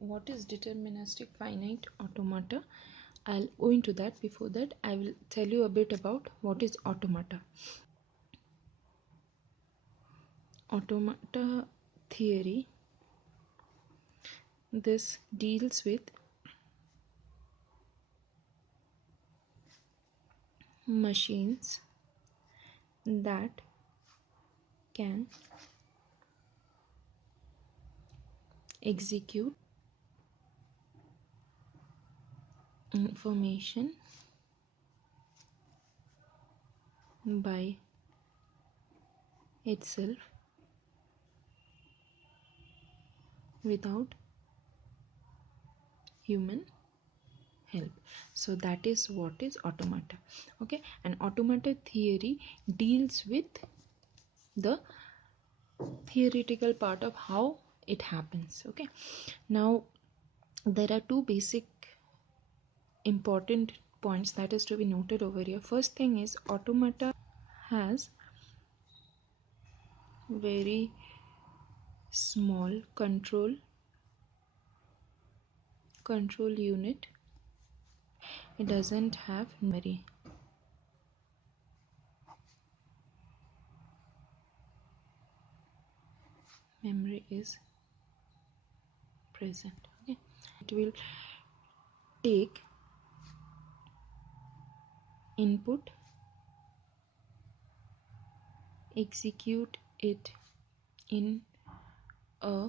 what is deterministic finite automata? I'll go into that. Before that, I will tell you a bit about what is automata. Automata theory, this deals with machines that can execute information by itself without human help. So that is what is automata. Okay, and automata theory deals with the theoretical part of how it happens. Okay, now there are two basic important points that is to be noted over here. First thing is, automata has very small control unit. It doesn't have memory. Memory is present. Okay, it will take input, execute it in a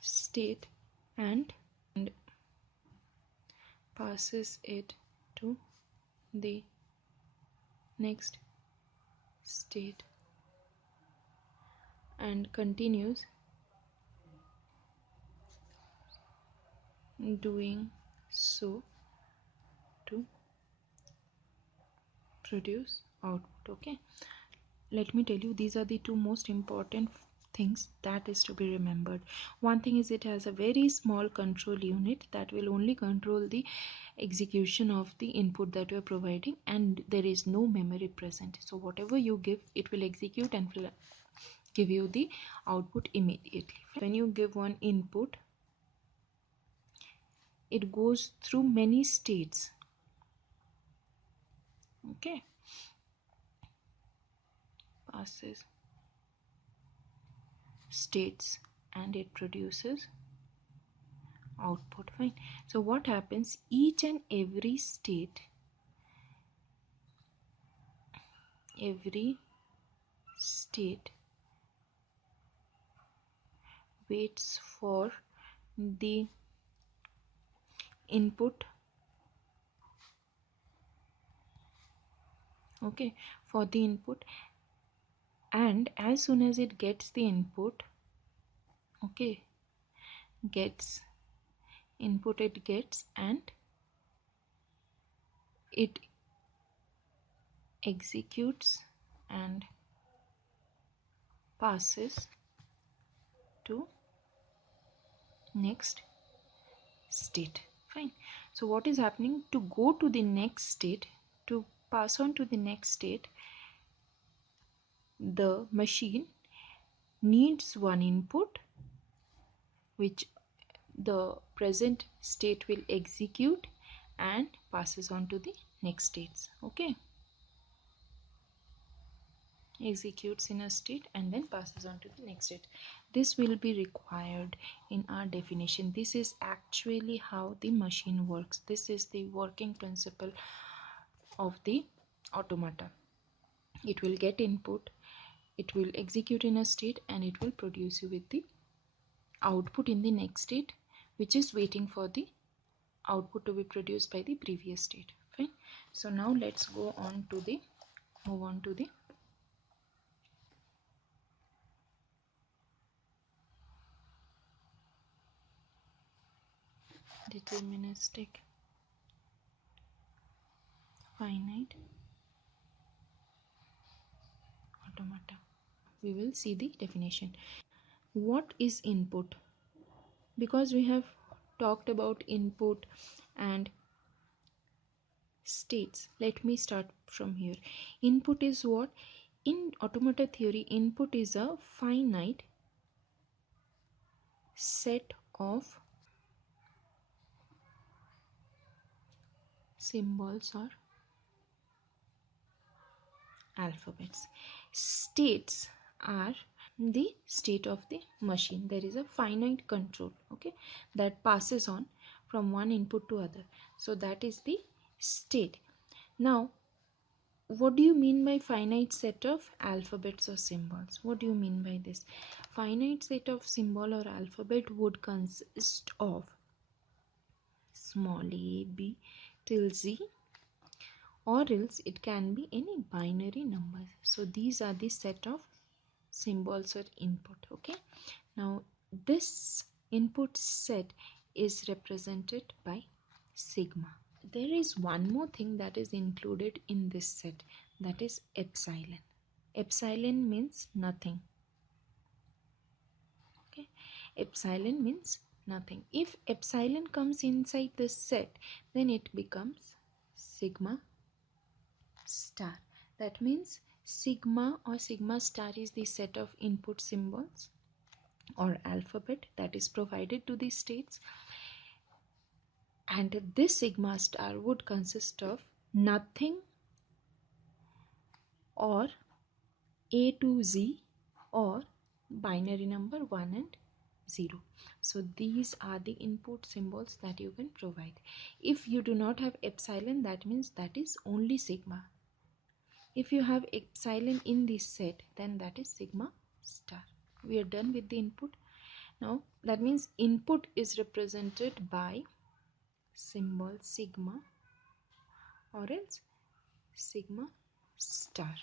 state, and passes it to the next state and continues doing so to produce output. Okay, let me tell you, these are the two most important things that is to be remembered. One thing is, it has a very small control unit that will only control the execution of the input that you are providing, and there is no memory present. So whatever you give, it will execute and will give you the output immediately. When you give one input, it goes through many states. Okay, passes states and it produces output. Fine. So what happens, each and every state waits for the input. Okay, for the input, and as soon as it gets the input, okay, gets input, it gets and it executes and passes to next state. Fine. So what is happening, to go to the next state, to pass on to the next state, the machine needs one input which the present state will execute and passes on to the next states. Okay, executes in a state and then passes on to the next state. This will be required in our definition. This is actually how the machine works. This is the working principle of the automata. It will get input, it will execute in a state, and it will produce you with the output in the next state, which is waiting for the output to be produced by the previous state. Fine. So now let's go on to the move on to the deterministic finite automata. We will see the definition. What is input? Because we have talked about input and states, let me start from here. Input is what? In automata theory, input is a finite set of symbols or alphabets. States are the state of the machine. There is a finite control, okay, that passes on from one input to other, so that is the state. Now, what do you mean by finite set of alphabets or symbols? What do you mean by this? Finite set of symbol or alphabet would consist of small a, b till z, or else it can be any binary number. So these are the set of symbols or input, okay. Now this input set is represented by sigma. There is one more thing that is included in this set, that is epsilon. Epsilon means nothing, okay. Epsilon means nothing. If epsilon comes inside this set, then it becomes sigma star. That means sigma or sigma star is the set of input symbols or alphabet that is provided to the states, and this sigma star would consist of nothing or a to z or binary number 1 and 0. So these are the input symbols that you can provide. If you do not have epsilon, that means that is only sigma. If you have epsilon in this set, then that is sigma star. We are done with the input. Now that means input is represented by symbol sigma or else sigma star.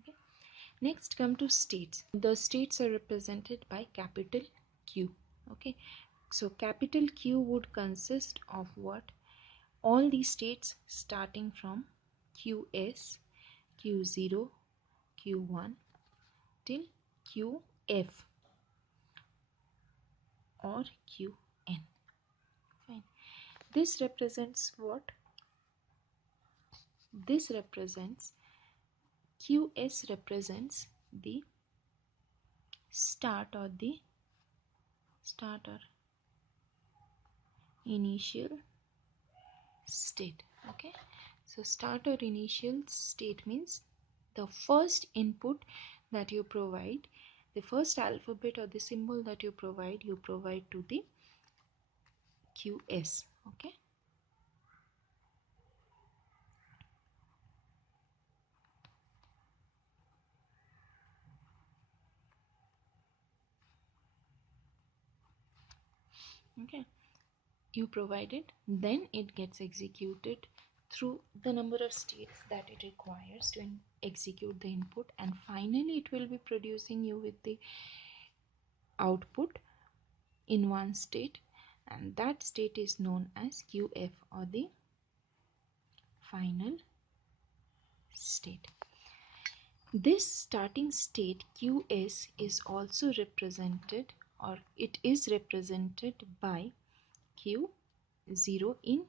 Okay. Next come to states. The states are represented by capital Q. Okay. So capital Q would consist of what? All the states starting from QS, Q0, Q1 till QF or QN. Fine. This represents what? This represents QS represents the start or initial state. Okay, so start or initial state means the first input that you provide, the first alphabet or the symbol that you provide to the QS. Okay, okay, you provide it, then it gets executed through the number of states that it requires to execute the input, and finally it will be producing you with the output in one state, and that state is known as QF or the final state. This starting state QS is also represented, or it is represented by Q0 in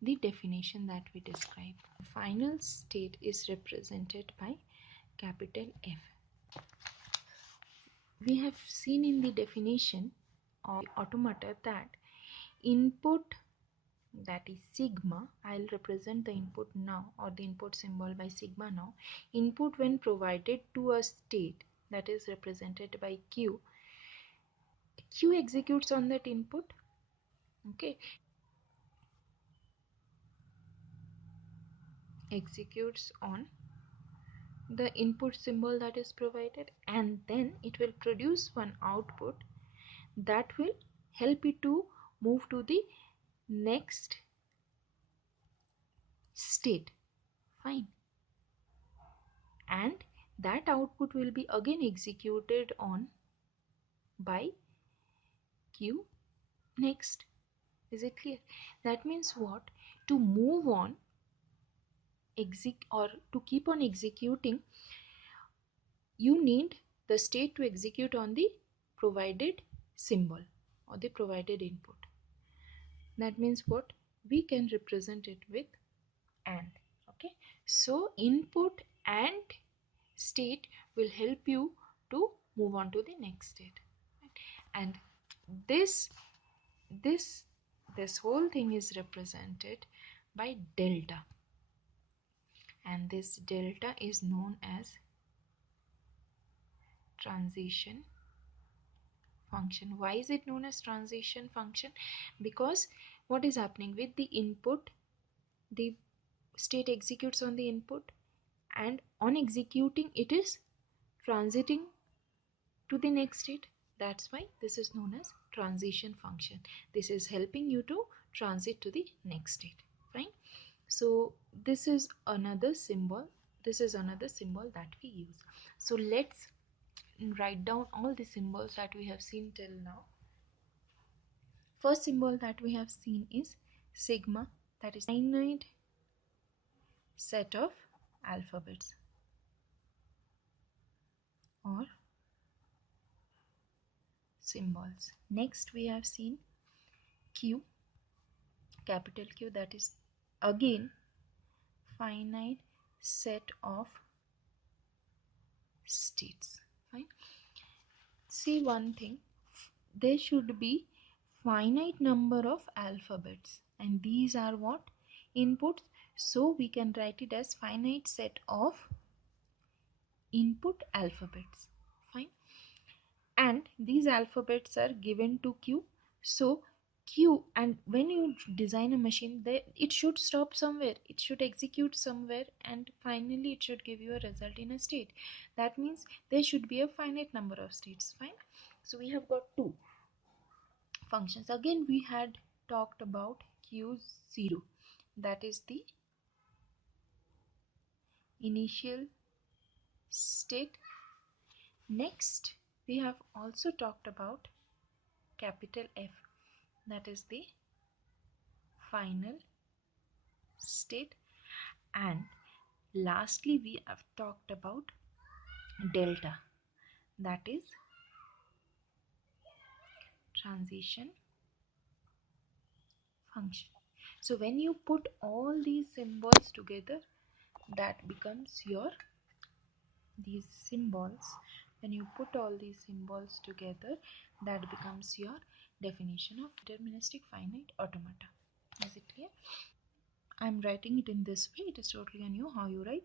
the definition that we described. Final state is represented by capital F. We have seen in the definition of automata that input, that is sigma, I'll represent the input now or the input symbol by sigma now. Input when provided to a state, that is represented by Q. Q executes on that input. Okay, executes on the input symbol that is provided, and then it will produce one output that will help it to move to the next state. Fine. And that output will be again executed on by Q next. Is it clear? That means what? To move on or to keep on executing, you need the state to execute on the provided symbol or the provided input. That means what? We can represent it with AND. Okay, so input and state will help you to move on to the next state. And this This whole thing is represented by delta, and this delta is known as transition function. Why is it known as transition function? Because what is happening with the input, the state executes on the input, and on executing it is transiting to the next state. That's why this is known as transition function. This is helping you to transit to the next state. Fine. So this is another symbol, that we use. So let's write down all the symbols that we have seen till now. First symbol that we have seen is sigma, that is finite set of alphabets or symbols. Next we have seen q, capital Q, that is again finite set of states. Fine. See one thing, there should be finite number of alphabets, and these are what? Inputs. So we can write it as finite set of input alphabets. Fine. And these alphabets are given to Q. So Q, and when you design a machine, it should stop somewhere, it should execute somewhere, and finally it should give you a result in a state. That means there should be a finite number of states. Fine. So we have got two functions. Again we had talked about Q0, that is the initial state. Next we have also talked about capital F, that is the final state. And lastly we have talked about delta, that is transition function. So when you put all these symbols together, that becomes your these symbols when you put all these symbols together, that becomes your definition of deterministic finite automata. Is it clear? I'm writing it in this way, it is totally on you how you write.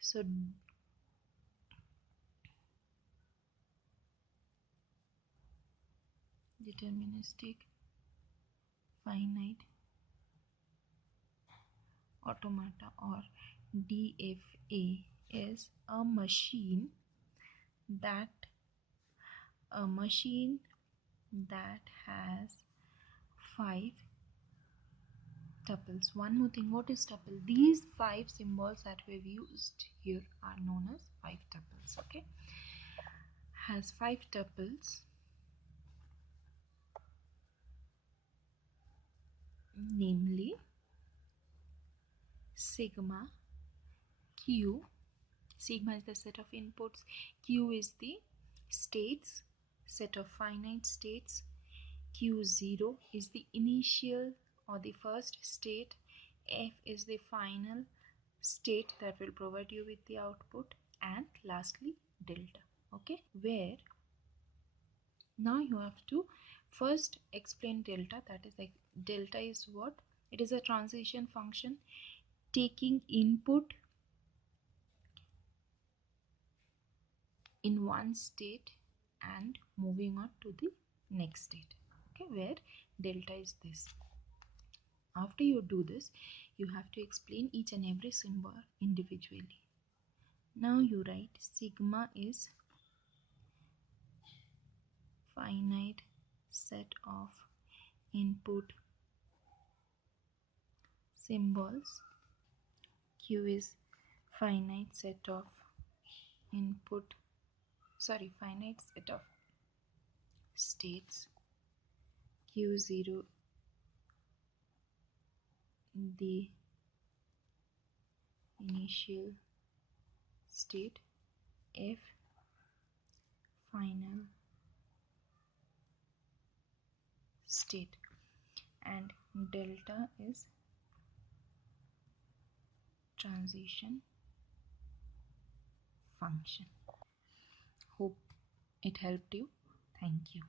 So deterministic finite automata or DFA is that a machine that has 5 tuples. One more thing, what is tuple? These 5 symbols that we've used here are known as 5 tuples. Okay, has 5 tuples, namely sigma, q. Sigma is the set of inputs, q is the states, set of finite states, q0 is the initial or the first state, f is the final state that will provide you with the output, and lastly delta. Okay, where now you have to first explain delta. That is like, delta is what? It is a transition function taking input in one state and moving on to the next state. Okay, where delta is this. After you do this, you have to explain each and every symbol individually. Now you write sigma is finite set of input symbols, q is finite set of finite set of states, q0 the initial state, f final state, and delta is transition function. Hope it helped you. Thank you.